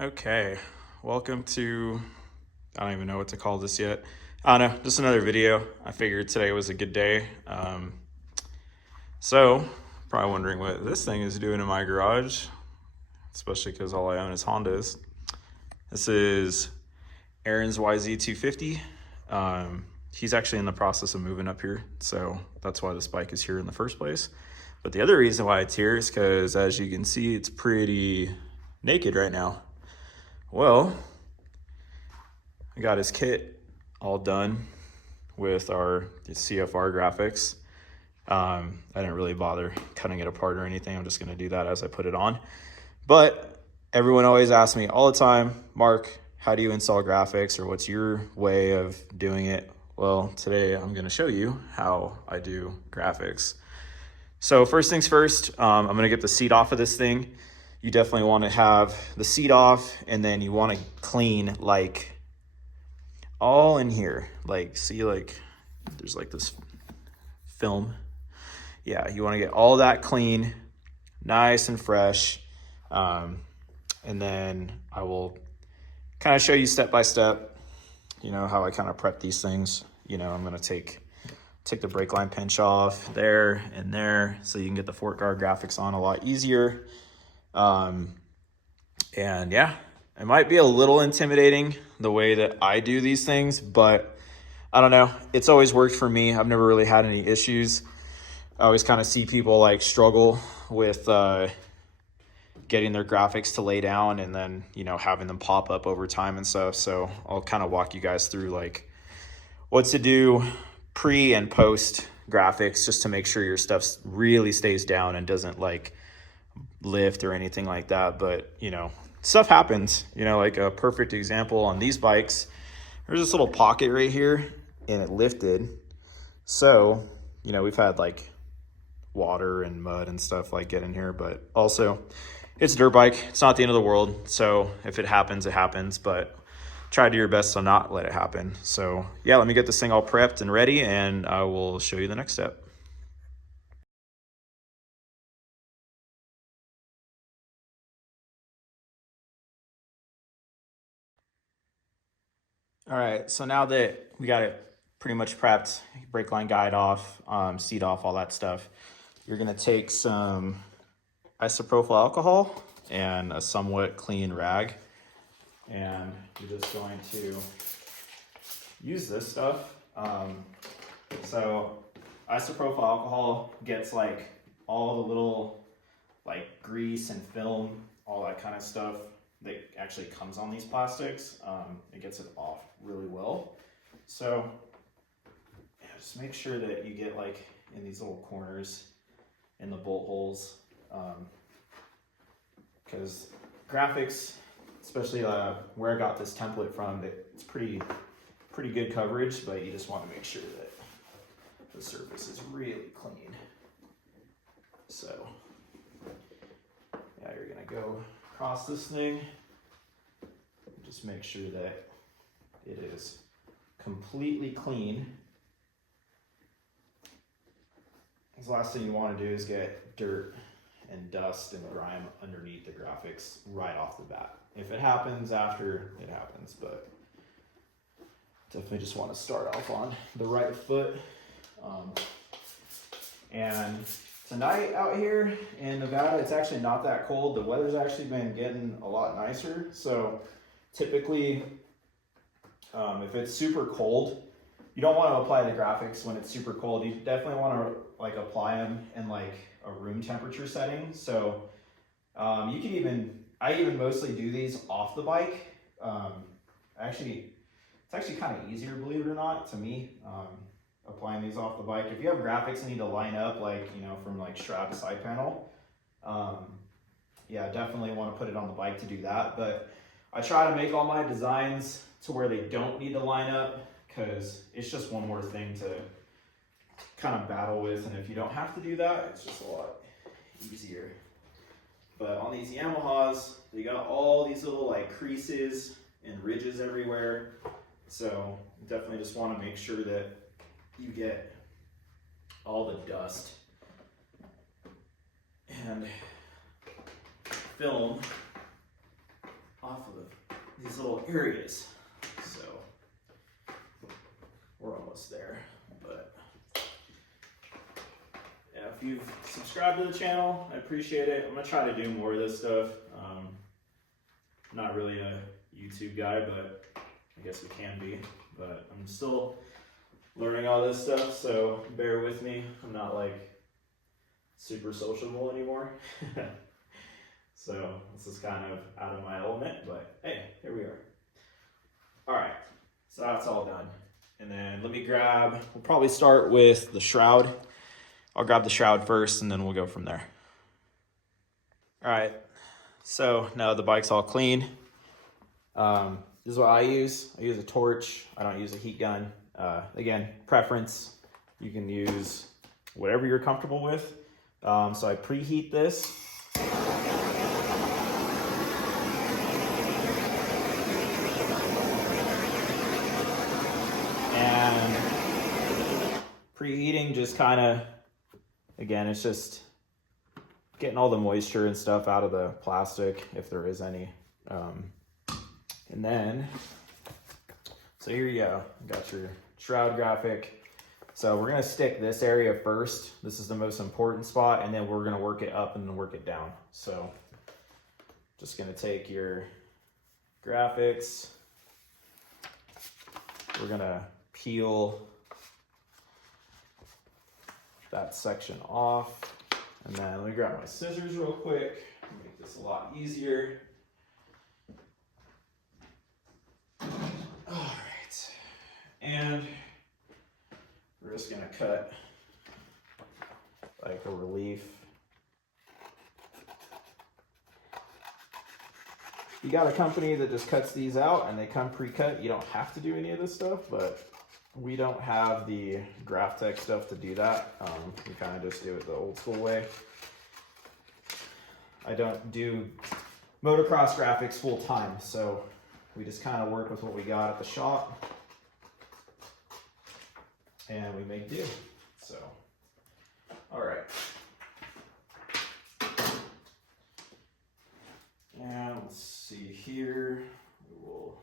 Okay, welcome to, I don't even know what to call this yet. I don't know, just another video. I figured today was a good day. So, probably wondering what this thing is doing in my garage, especially because all I own is Hondas. This is Aron's YZ250. He's actually in the process of moving up here, so that's why this bike is here in the first place. But the other reason why it's here is because, as you can see, it's pretty naked right now. Well, I got his kit all done with our CFR graphics. I didn't really bother cutting it apart or anything. I'm just going to do that as I put it on. But everyone always asks me all the time, Mark, how do you install graphics, or what's your way of doing it? Well, today I'm going to show you how I do graphics. So first things first, I'm going to get the seat off of this thing. You definitely want to have the seat off, and then you want to clean like all in here. Like, see, like there's like this film. Yeah, you want to get all that clean, nice and fresh. And then I will kind of show you step by step, how I kind of prep these things. I'm going to take the brake line pinch off there and there so you can get the fork guard graphics on a lot easier. And yeah, it might be a little intimidating the way that I do these things, but I don't know. It's always worked for me. I've never really had any issues. I always kind of see people like struggle with getting their graphics to lay down, and then, having them pop up over time and stuff. So I'll kind of walk you guys through like what to do pre and post graphics, just to make sure your stuff really stays down and doesn't like lift or anything like that. But stuff happens. Like a perfect example on these bikes, there's this little pocket right here and it lifted. So we've had like water and mud and stuff like get in here, but also it's a dirt bike. It's not the end of the world. So if it happens, it happens, but try to do your best to not let it happen. So yeah, let me get this thing all prepped and ready, and I will show you the next step. All right, so now that we got it pretty much prepped, brake line guide off, seat off, all that stuff, you're gonna take some isopropyl alcohol and a somewhat clean rag, and you're just going to use this stuff. So isopropyl alcohol gets like all the little like grease and film, all that kind of stuff that actually comes on these plastics. It gets it off really well. So yeah, just make sure that you get like in these little corners in the bolt holes, because graphics, especially where I got this template from, it's pretty good coverage, but you just want to make sure that the surface is really clean. So yeah, you're gonna go across this thing, just make sure that it is completely clean. The last thing you want to do is get dirt and dust and grime underneath the graphics right off the bat. If it happens after, it happens, but definitely just want to start off on the right foot. And tonight out here in Nevada, it's actually not that cold. The weather's actually been getting a lot nicer. So typically, if it's super cold, you don't want to apply the graphics when it's super cold. You definitely want to like apply them in like a room temperature setting. So I even mostly do these off the bike. It's actually kind of easier, believe it or not, to me, applying these off the bike. If you have graphics that need to line up, like, from like strap to side panel, yeah, definitely want to put it on the bike to do that. But I try to make all my designs to where they don't need to line up, because it's just one more thing to kind of battle with. And if you don't have to do that, it's just a lot easier. But on these Yamahas, they got all these little like creases and ridges everywhere. So definitely just want to make sure that you get all the dust and film off of these little areas. So we're almost there, but yeah, if you've subscribed to the channel, I appreciate it. I'm gonna try to do more of this stuff. I'm not really a YouTube guy, but I guess we can be. But I'm still learning all this stuff, so bear with me. I'm not like super sociable anymore. So this is kind of out of my element, but hey, here we are. All right, so that's all done. And then let me grab, we'll probably start with the shroud. I'll grab the shroud first and then we'll go from there. All right, so now the bike's all clean. This is what I use. I use a torch. I don't use a heat gun. Again, preference. You can use whatever you're comfortable with. So I preheat this. And preheating just kind of, again, it's just getting all the moisture and stuff out of the plastic, if there is any. And then, so here you go. You got your shroud graphic. So we're gonna stick this area first. This is the most important spot, and then we're gonna work it up and then work it down. So just gonna take your graphics. We're gonna peel that section off. And then let me grab my scissors real quick, make this a lot easier. All right, and we're just gonna cut like a relief. You got a company that just cuts these out and they come pre-cut. You don't have to do any of this stuff, but we don't have the Graphtec stuff to do that. We kind of just do it the old school way. I don't do motocross graphics full time, so we just kind of work with what we got at the shop and we make do. So, all right. And let's see here, we will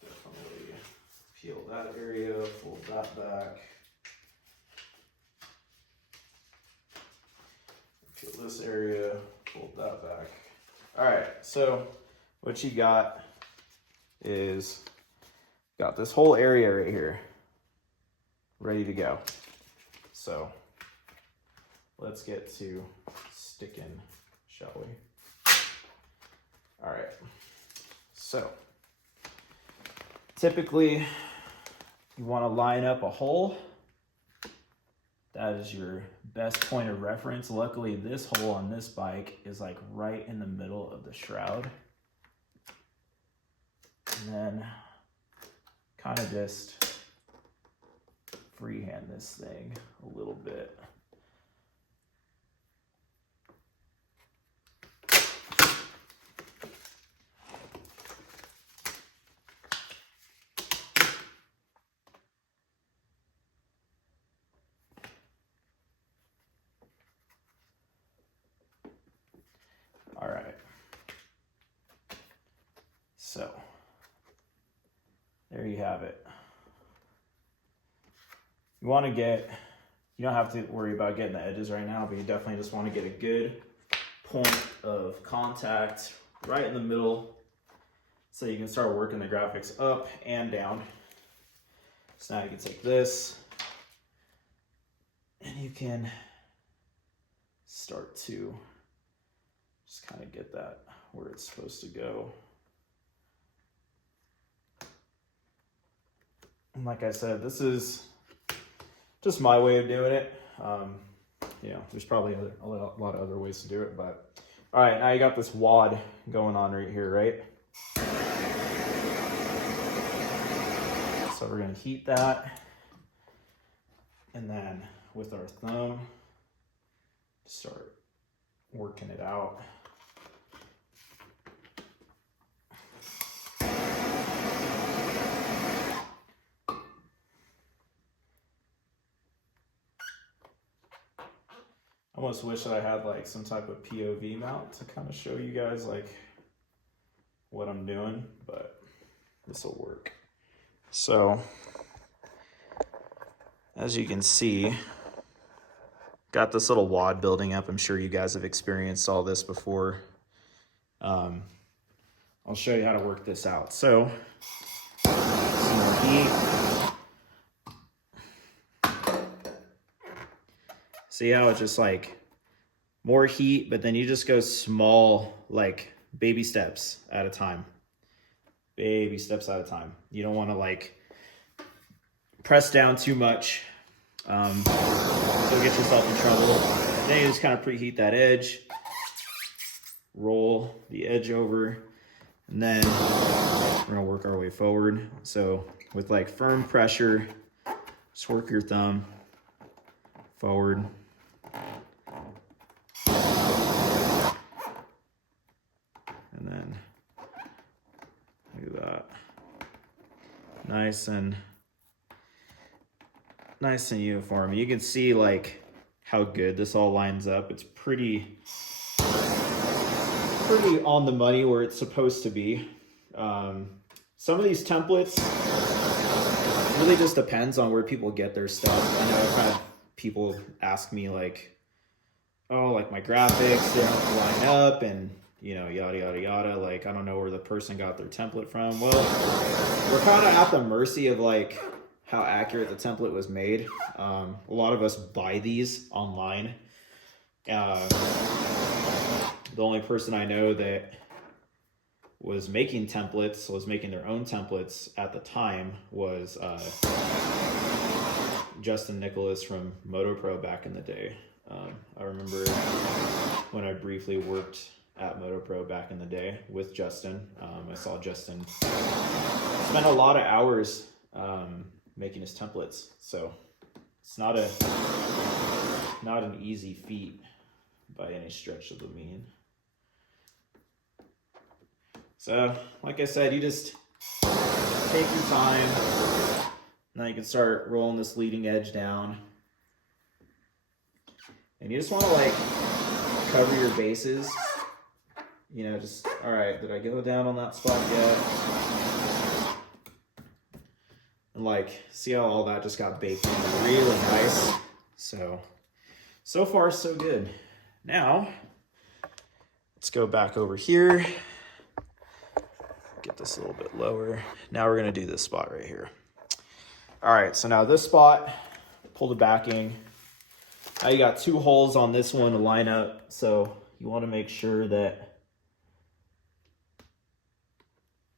definitely peel that area, fold that back. Peel this area, fold that back. All right, so what you got is, got this whole area right here, ready to go. So let's get to sticking, shall we? All right, so typically you want to line up a hole. That is your best point of reference. Luckily, this hole on this bike is like right in the middle of the shroud. And then kind of just freehand this thing a little bit. All right, so there you have it. You want to get, you don't have to worry about getting the edges right now, but you definitely just want to get a good point of contact right in the middle so you can start working the graphics up and down. So now you can take this and you can start to just kind of get that where it's supposed to go. And like I said, this is just my way of doing it. You know, there's probably a lot of other ways to do it, but all right, now you got this wad going on right here, right? So we're gonna heat that, and then with our thumb, start working it out. I almost wish that I had like some type of POV mount to kind of show you guys like what I'm doing, but this will work. So, as you can see, got this little wad building up. I'm sure you guys have experienced all this before. I'll show you how to work this out. So, some more heat. See how it's just like more heat, but then you just go small, like baby steps at a time. Baby steps at a time. You don't want to like press down too much. You'll get yourself in trouble. Then you just kind of preheat that edge. Roll the edge over. And then we're gonna work our way forward. So with like firm pressure, just work your thumb forward. And then look at that. Nice and uniform. You can see like how good this all lines up. It's pretty on the money where it's supposed to be. Some of these templates really just depends on where people get their stuff. I know I've had people ask me like, oh, like my graphics, they don't line up and you know, yada, yada, yada. Like, I don't know where the person got their template from. Well, we're kind of at the mercy of like how accurate the template was made. A lot of us buy these online. The only person I know that was making templates, was making their own templates at the time was Justin Nicholas from MotoPro back in the day. I remember when I briefly worked at MotoPro back in the day with Justin. I saw Justin spend a lot of hours making his templates. So it's not an easy feat by any stretch of the mean. So, like I said, you just take your time. Now you can start rolling this leading edge down. And you just want to like cover your bases. You know, just, all right, did I go down on that spot yet? And like, see how all that just got baked in really nice. So far so good. Now, let's go back over here. Get this a little bit lower. Now we're gonna do this spot right here. All right, so now this spot, pull the backing. Now you got two holes on this one to line up. So you wanna make sure that,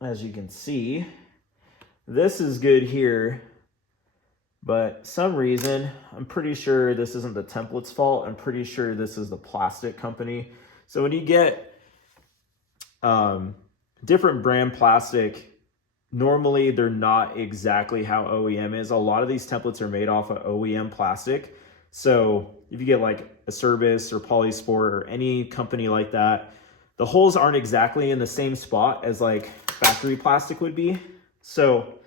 as you can see, this is good here, but some reason, I'm pretty sure this isn't the template's fault. I'm pretty sure this is the plastic company. So when you get different brand plastic, normally they're not exactly how OEM is. A lot of these templates are made off of OEM plastic. So if you get like a Service or Polysport or any company like that, the holes aren't exactly in the same spot as like factory plastic would be. So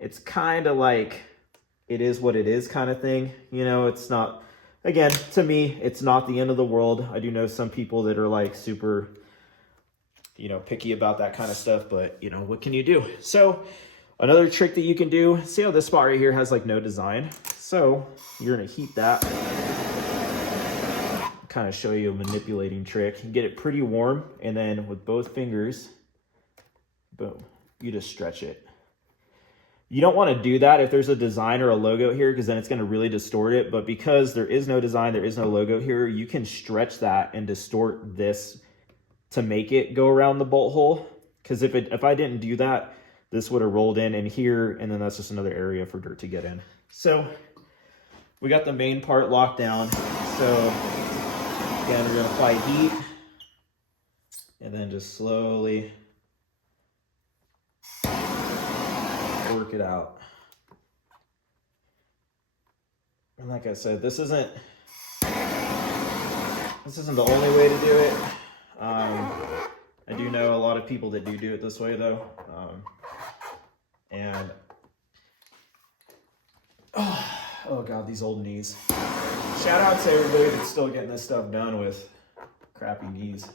it's kind of like, it is what it is kind of thing. You know, it's not, again, to me, it's not the end of the world. I do know some people that are like super, you know, picky about that kind of stuff, but you know, what can you do? So another trick that you can do, see how this spot right here has like no design. So you're gonna heat that. Kind of show you a manipulating trick. You get it pretty warm, and then with both fingers, boom, you just stretch it. You don't want to do that if there's a design or a logo here, because then it's going to really distort it. But because there is no design, there is no logo here, you can stretch that and distort this to make it go around the bolt hole. Because if I didn't do that, this would have rolled in here, and then that's just another area for dirt to get in. So we got the main part locked down. So again, we're going to apply heat and then just slowly work it out. And like I said, this isn't the only way to do it. I do know a lot of people that do it this way though. And oh God, these old knees. Shout out to everybody that's still getting this stuff done with crappy knees.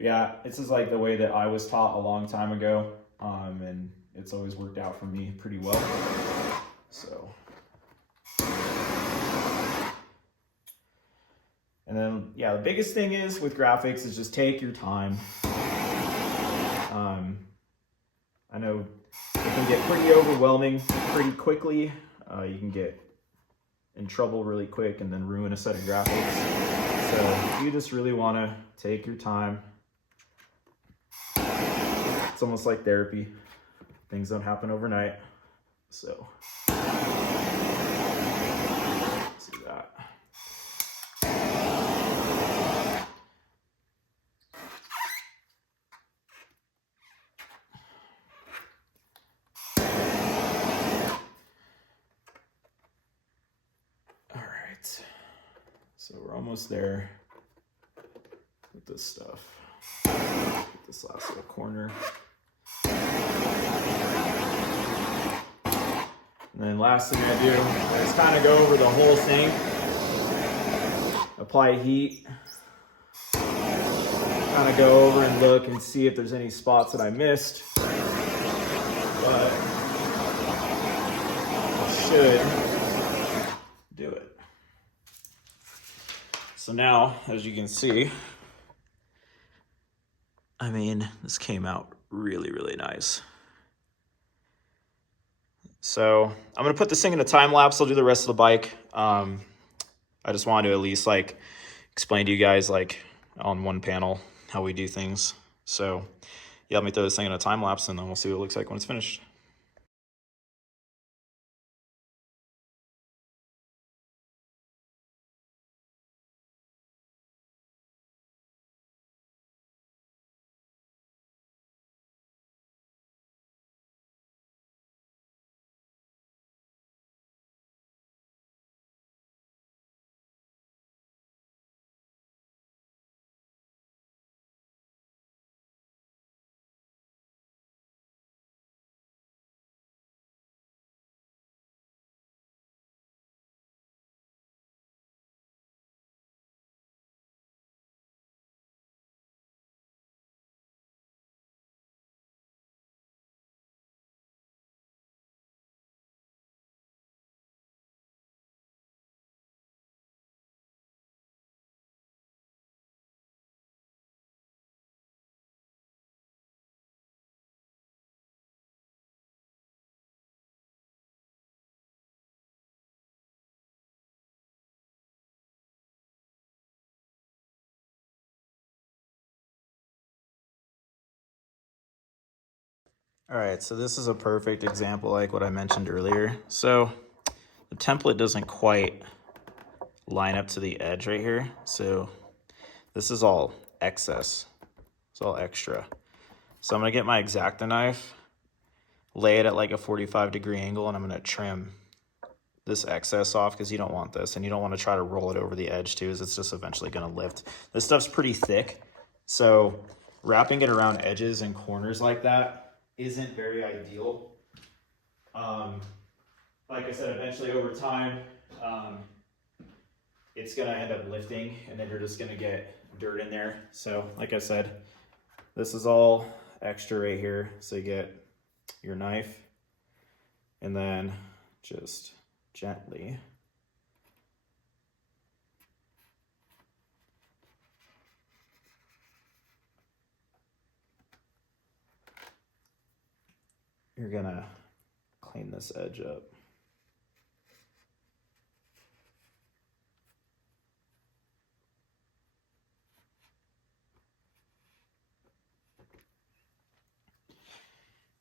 Yeah, this is like the way that I was taught a long time ago, and it's always worked out for me pretty well. So, and then yeah, the biggest thing is with graphics is just take your time. I know it can get pretty overwhelming pretty quickly. You can get in trouble really quick and then ruin a set of graphics. So you just really want to take your time. It's almost like therapy. Things don't happen overnight. So let's do that. All right. So we're almost there with this stuff. Get this last little corner. And then last thing I do is kind of go over the whole thing. Apply heat. Kind of go over and look and see if there's any spots that I missed. But I should do it. So now, as you can see, I mean, this came out really, really nice. So I'm gonna put this thing in a time lapse. I'll do the rest of the bike. I just wanted to at least like explain to you guys like on one panel how we do things. So yeah, let me throw this thing in a time lapse and then we'll see what it looks like when it's finished. All right, so this is a perfect example like what I mentioned earlier. So the template doesn't quite line up to the edge right here. So this is all excess. It's all extra. So I'm gonna get my X-Acto knife, lay it at like a 45-degree angle, and I'm gonna trim this excess off because you don't want this, and you don't want to try to roll it over the edge too, as it's just eventually gonna lift. This stuff's pretty thick, so wrapping it around edges and corners like that isn't very ideal. Like I said, eventually over time, it's gonna end up lifting, and then you're just gonna get dirt in there. So like I said, this is all extra right here. So you get your knife, and then just gently you're gonna clean this edge up.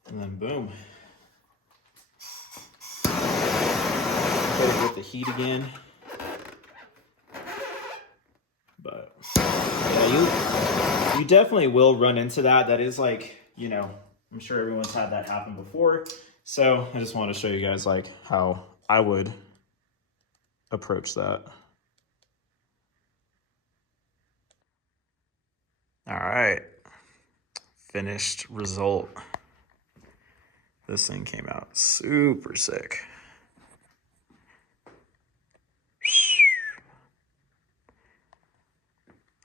And then boom. Hit it with the heat again. But yeah, you definitely will run into that. That is like, you know, I'm sure everyone's had that happen before. So I just want to show you guys like how I would approach that. All right, finished result. This thing came out super sick.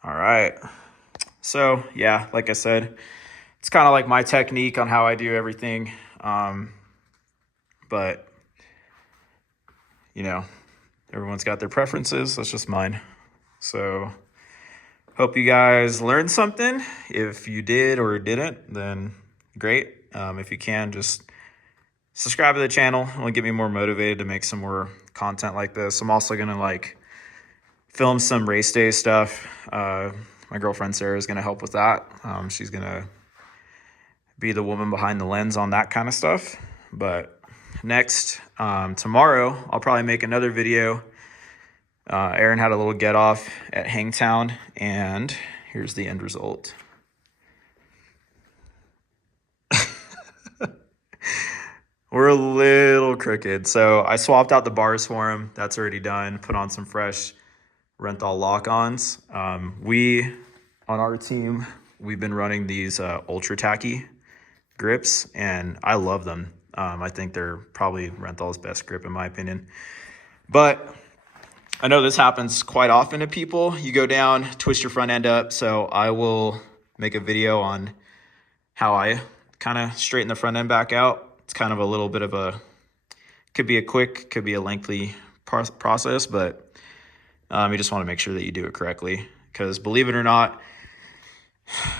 All right, So yeah, like I said, it's kind of like my technique on how I do everything. But you know, everyone's got their preferences. That's just mine. So hope you guys learned something. If you did or didn't, then great. If you can, just subscribe to the channel. It'll get me more motivated to make some more content like this. I'm also gonna like film some race day stuff. My girlfriend Sarah is gonna help with that. She's gonna be the woman behind the lens on that kind of stuff. But next, tomorrow, I'll probably make another video. Aron had a little get off at Hangtown, and here's the end result. We're a little crooked. So I swapped out the bars for him. That's already done. Put on some fresh Renthal lock-ons. On our team, we've been running these ultra tacky grips, and I love them. I think they're probably Renthal's best grip in my opinion. But I know this happens quite often to people. You go down, twist your front end up. So I will make a video on how I kind of straighten the front end back out. It's kind of a little bit of a, could be a quick, could be a lengthy process, but you just want to make sure that you do it correctly. Because believe it or not,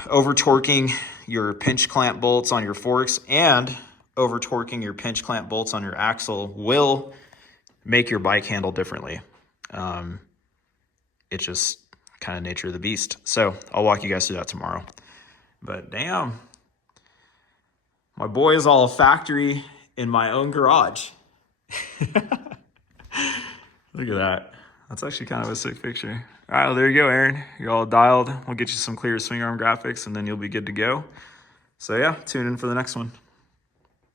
over torquing your pinch clamp bolts on your forks and over torquing your pinch clamp bolts on your axle will make your bike handle differently. It's just kind of nature of the beast. So I'll walk you guys through that tomorrow. But damn, my boy is all a factory in my own garage. Look at that. That's actually kind of a sick picture. All right, well, there you go, Aron. You're all dialed. We'll get you some clear swing arm graphics, and then you'll be good to go. So yeah, tune in for the next one.